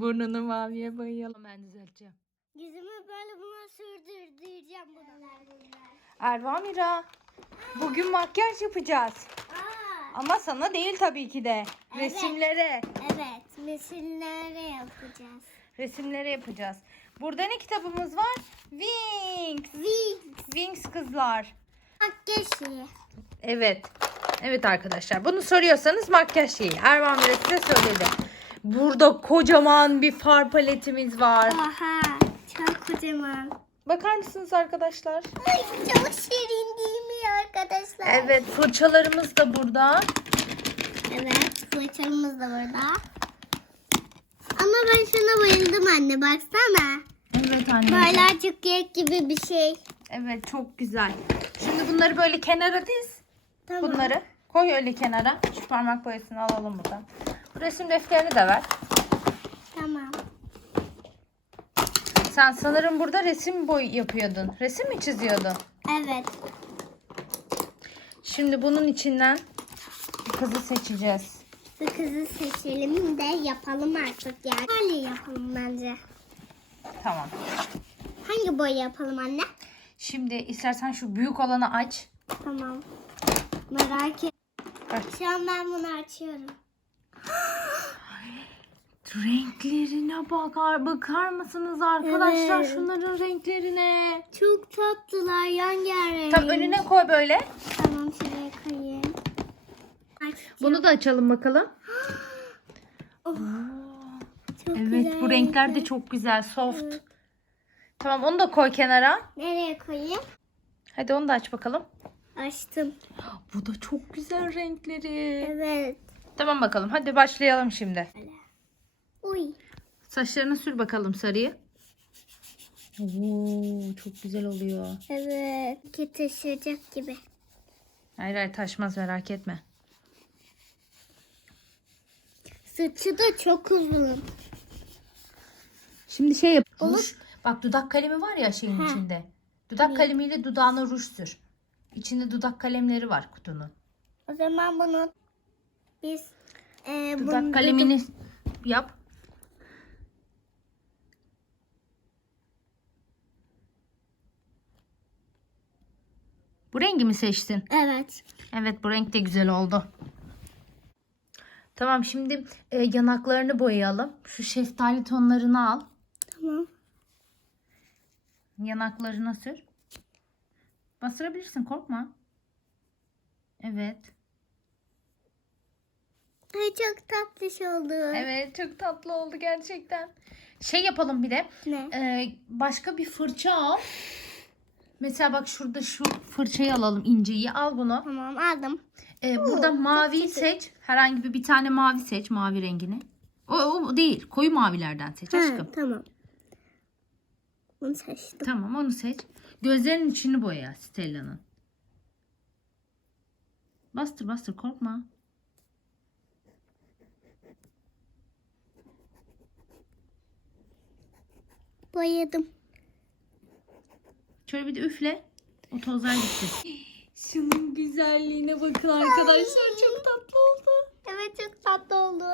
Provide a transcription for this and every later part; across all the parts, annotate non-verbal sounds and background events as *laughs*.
Burnunu maviye boyayalım. Ben düzelteceğim. Yüzümü böyle buna sürdüreceğim bunu. Erva Mira. Bugün makyaj yapacağız. Aa, Ama sana değil tabii ki de. Evet. Resimlere. evet, misillere yapacağız. Resimlere yapacağız. Burada ne kitabımız var? Wings. Wings. Wings kızlar. Makyajı. Evet. Evet arkadaşlar. Bunu soruyorsanız makyaj şeyi. Ervan Mira size söyledi. Burada kocaman bir far paletimiz var. Oha, çok kocaman. Bakar mısınız arkadaşlar? Ay, çok şirin değil mi arkadaşlar? Evet fırçalarımız da burada. Evet, fırçamız da burada. Ama ben şuna bayıldım anne, baksana. Evet anneciğim. Böyle açık kek gibi bir şey. Evet çok güzel. Şimdi bunları böyle kenara diz. Tamam. Bunları koy öyle kenara. Şu parmak boyasını alalım buradan. Resim defterini de ver. Tamam. Sen sanırım burada resim boy yapıyordun. Resim mi çiziyordun? Evet. Şimdi bunun içinden bir kızı seçeceğiz. Bu kızı seçelim de yapalım artık yani. Böyle yapalım bence. Tamam. Hangi boy yapalım anne? Şimdi istersen şu büyük olanı aç. Tamam. Merak et. Şu an ben bunu açıyorum. Renklerine bakar, bakar mısınız arkadaşlar Evet. şunların renklerine? Çok tatlılar rengarenk. Tam önüne koy böyle. Tamam şuraya koyayım. Bunu da açalım bakalım. *gasps* Oh, çok Evet güzel bu renkler de çok güzel, soft. Tamam onu da koy kenara. Nereye koyayım? Hadi onu da aç bakalım. Açtım. *gasps* Bu da çok güzel renkleri. Evet. Tamam bakalım hadi başlayalım şimdi. Uy. Saçlarını sür bakalım sarıyı. Oo, çok güzel oluyor. Evet. Taşıyacak gibi. Hayır hayır taşmaz merak etme. Saçı da çok uzun. Şimdi şey yap. Olur. Ruj. Bak dudak kalemi var ya şeyin Ha. içinde. Dudak kalemiyle dudağına ruj sür. İçinde dudak kalemleri var kutunun. O zaman bunu biz e, Dudak bunu- kalemini yap. Bu rengi mi seçtin? Evet. Evet bu renk de güzel oldu. Tamam şimdi e, yanaklarını boyayalım. Şu şeftali tonlarını al. Tamam. Yanaklarına sür. Bastırabilirsin korkma. Evet. Ay çok tatlış oldu. Evet çok tatlı oldu gerçekten. Şey yapalım bir de. Ne? e, başka bir fırça al. Mesela bak şurada şu fırçayı alalım inceyi. Al bunu. Tamam aldım. E, burada güzel. seç. Herhangi bir, bir tane mavi seç. Mavi rengini. O, o değil. Koyu mavilerden seç aşkım. Ha, tamam. Bunu seçtim. Tamam onu seç. Gözlerinin içini boya Stella'nın. Bastır bastır korkma. Boyadım. Şöyle bir de üfle. O tozlar gitti. Şunun güzelliğine bakın arkadaşlar. Çok tatlı oldu. Evet çok tatlı oldu.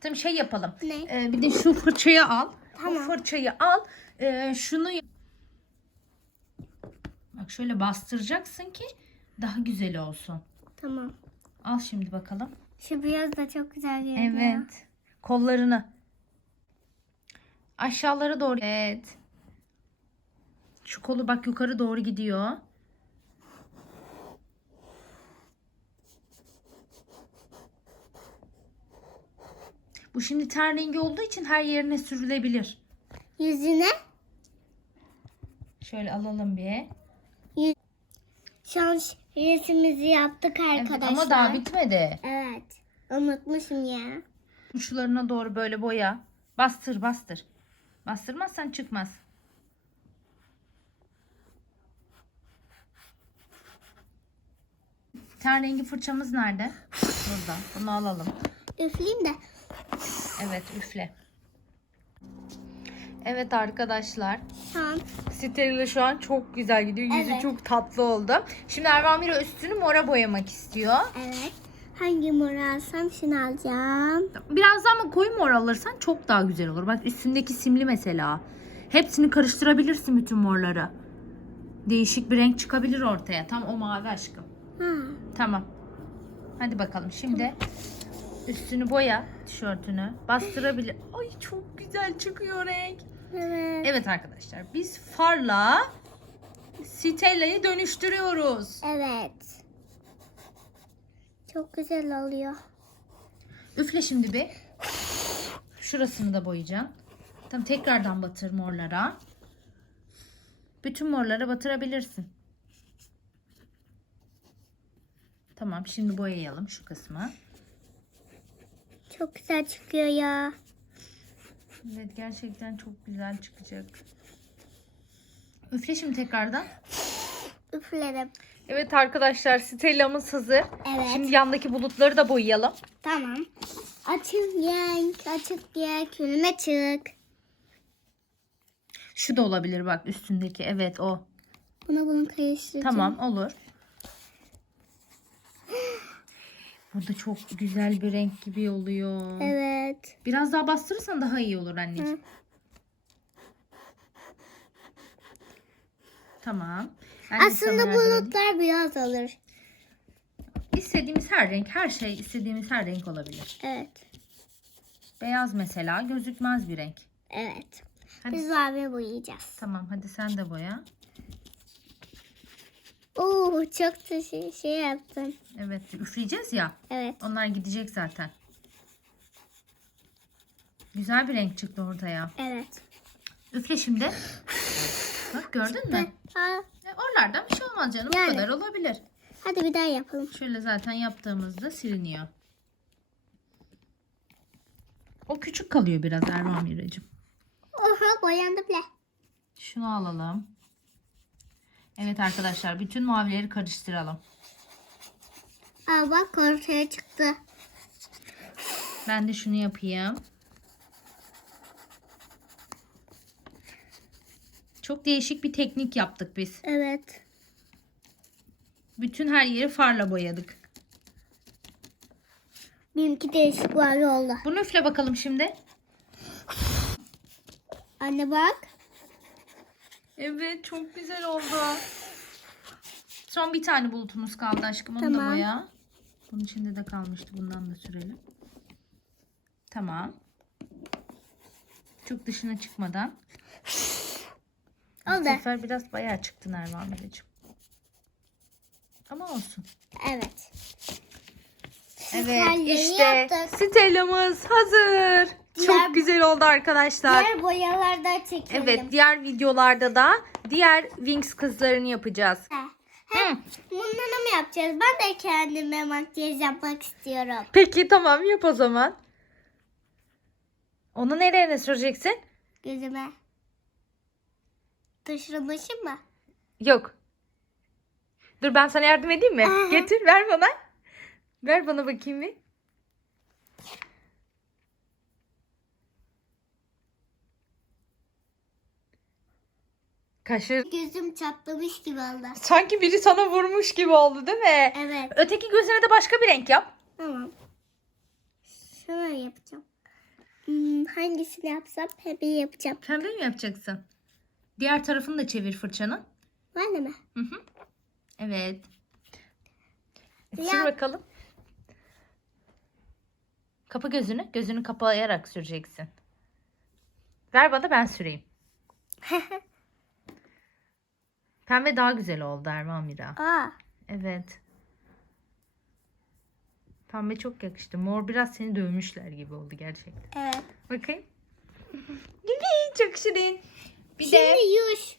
Tamam şey yapalım. Ne? Ee, bir de şu fırçayı al. Tamam. O fırçayı al. Ee, şunu Bak şöyle bastıracaksın ki daha güzel olsun. Tamam. Al şimdi bakalım. Şu beyaz da çok güzel görünüyor. Evet. Kollarını. Aşağılara doğru. Evet. Şu kolu bak yukarı doğru gidiyor. Bu şimdi ten rengi olduğu için her yerine sürülebilir. Yüzüne. Şöyle alalım bir. Yüz... Şu an resmimizi yaptık Evet, arkadaşlar. ama daha bitmedi. Evet. Unutmuşum ya. Uçlarına doğru böyle boya. Bastır bastır. Bastırmazsan çıkmaz. Ten rengi fırçamız nerede? Burada. Bunu alalım. Üfleyeyim de. Evet üfle. Evet arkadaşlar. An Sterila şu an çok güzel gidiyor. Yüzü Evet. çok tatlı oldu. Şimdi Ervan Mira üstünü mora boyamak istiyor. evet. Hangi mor alsam şunu alacağım. Biraz daha ama koyu mor alırsan çok daha güzel olur. Bak üstündeki simli mesela. Hepsini karıştırabilirsin bütün morları. Değişik bir renk çıkabilir ortaya. Tam o mavi aşkım. Tamam. Hadi bakalım şimdi üstünü boya tişörtünü bastırabilir. Ay çok güzel çıkıyor renk. Evet. Evet arkadaşlar biz farla Stella'yı dönüştürüyoruz. Evet. Çok güzel oluyor. Üfle şimdi bir. Şurasını da boyayacaksın. Tamam tekrardan batır morlara. Bütün morlara batırabilirsin. Tamam şimdi boyayalım şu kısmı. Çok güzel çıkıyor ya. Evet gerçekten çok güzel çıkacak. Üfle şimdi tekrardan. Üfledim. Evet arkadaşlar Stella'mız hazır. Evet. Şimdi yandaki bulutları da boyayalım. Tamam. Açık renk, açık renk, önüme çık. Şu da olabilir bak üstündeki. Evet o. Bunu bunu karıştıracağım. Tamam olur. Burada çok güzel bir renk gibi oluyor. Evet. Biraz daha bastırırsan daha iyi olur anneciğim. Hı. Tamam. Ben Aslında bulutlar beyaz olur. İstediğimiz her renk, her şey istediğimiz her renk olabilir. Evet. Beyaz mesela gözükmez bir renk. Evet. Hadi. Biz mavi boyayacağız. Tamam hadi sen de boya. Oo çok da şey, şey yaptın. Evet üfleyeceğiz ya. Evet. Onlar gidecek zaten. Güzel bir renk çıktı ortaya. Evet. Üfle şimdi. Bak gördün mü? Aa, E, oralardan bir şey olmaz canım. Yani. Bu kadar olabilir. hadi bir daha yapalım. Şöyle zaten yaptığımızda siliniyor. O küçük kalıyor biraz Erman Miracığım. Oha boyandı bile. Şunu alalım. Evet arkadaşlar bütün mavileri karıştıralım. Aa bak ortaya çıktı. Ben de şunu yapayım. Çok değişik bir teknik yaptık biz. Evet. Bütün her yeri farla boyadık. Benimki değişik mavi oldu. Bunu üfle bakalım şimdi. Anne bak. Evet çok güzel oldu. Son bir tane bulutumuz kaldı aşkım. Onu da Tamam. boya. Bunun içinde de kalmıştı. Bundan da sürelim. Tamam. Çok dışına çıkmadan. Bu Oldu. sefer biraz bayağı çıktı Nervan Miracığım. Ama olsun. Evet. Evet Stella'yı işte yaptık. Stella'mız hazır. Diğer- Çok güzel oldu arkadaşlar. Diğer boyalarda çekelim. Evet diğer videolarda da diğer Wings kızlarını yapacağız. He. He, Bunları mı yapacağız? Ben de kendime makyaj yapmak istiyorum. Peki tamam yap o zaman. Onu nereye ne süreceksin? Gözüme. Taşırmışım mı? Yok. Dur ben sana yardım edeyim mi? Aha. Getir ver bana. Ver bana bakayım bir. Kaşır. Gözüm çatlamış gibi oldu. Sanki biri sana vurmuş gibi oldu değil mi? Evet. Öteki gözüne de başka bir renk yap. Tamam. Şöyle yapacağım. Hmm, hangisini yapsam pembe yapacağım. Pembe mi yapacaksın? Diğer tarafını da çevir fırçanın. Var mı? Hı hı. Evet. Sür Ya- bakalım. Kapa gözünü. Gözünü kapayarak süreceksin. Ver bana ben süreyim. *laughs* Pembe daha güzel oldu Erman Mira. Aa, Evet. Pembe çok yakıştı. Mor biraz seni dövmüşler gibi oldu gerçekten. evet. Bakayım. *laughs* Evet çok şirin. Bir de Şimdi yuş.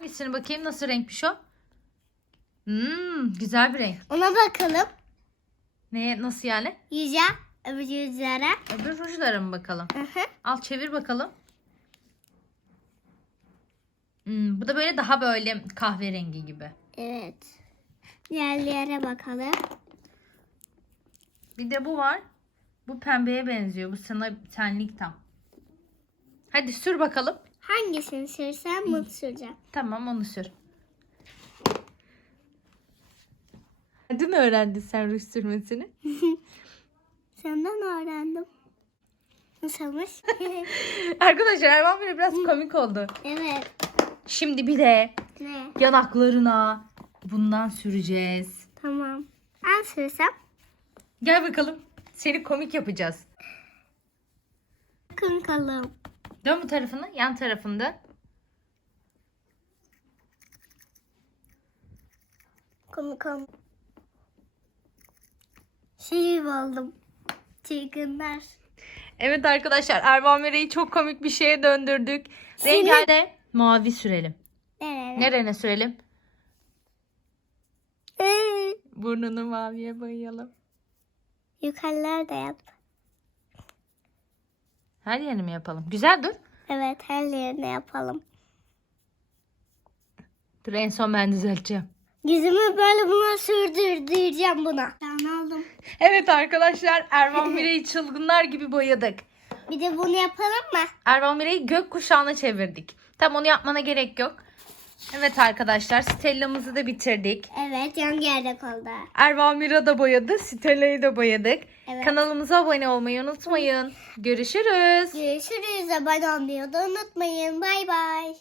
hangisine bakayım nasıl renkmiş o? Hmm, güzel bir renk. Ona bakalım. Ne nasıl yani? Yüze. Öbür yüzlere. Öbür rujlara mı bakalım? Hı hı. Al çevir bakalım. Hmm, bu da böyle daha böyle kahverengi gibi. Evet. Diğerlere bakalım. Bir de bu var. Bu pembeye benziyor. Bu sana tenlik tam. Hadi sür bakalım. Hangisini sürsem bunu süreceğim. Tamam onu sür. Dün öğrendin sen ruj sürmesini? *laughs* Senden öğrendim. Nasılmış? *laughs* Arkadaşlar Erman Mira biraz komik oldu. evet. Şimdi bir de Ne? yanaklarına bundan süreceğiz. Tamam. Ben sürsem. Gel bakalım. Seni komik yapacağız. Kınkalım. Dön bu tarafını, yan tarafında. Kınkalım. Şey oldum. Çılgınlar. Evet arkadaşlar Erman Mira'yı çok komik bir şeye döndürdük. Seni- Rengi de mavi sürelim. Nereye? Nerene sürelim? Ee, Burnunu maviye boyayalım. Yukarılar da yap. Her yerini mi yapalım? Güzel dur. Evet her yerine yapalım. Dur en son ben düzelteceğim. Yüzümü böyle buna sürdüreceğim buna. Ben aldım. Evet arkadaşlar Erman Mira'yı çılgınlar gibi boyadık. Bir de bunu yapalım mı? Erman Mira'yı gökkuşağına çevirdik. Tam onu yapmana gerek yok. Evet arkadaşlar Stella'mızı da bitirdik. Evet yan yerde kaldı. Ervan Mira da boyadı. Stella'yı da boyadık. Evet. Kanalımıza abone olmayı unutmayın. Görüşürüz. Görüşürüz. Abone olmayı da unutmayın. Bay bay.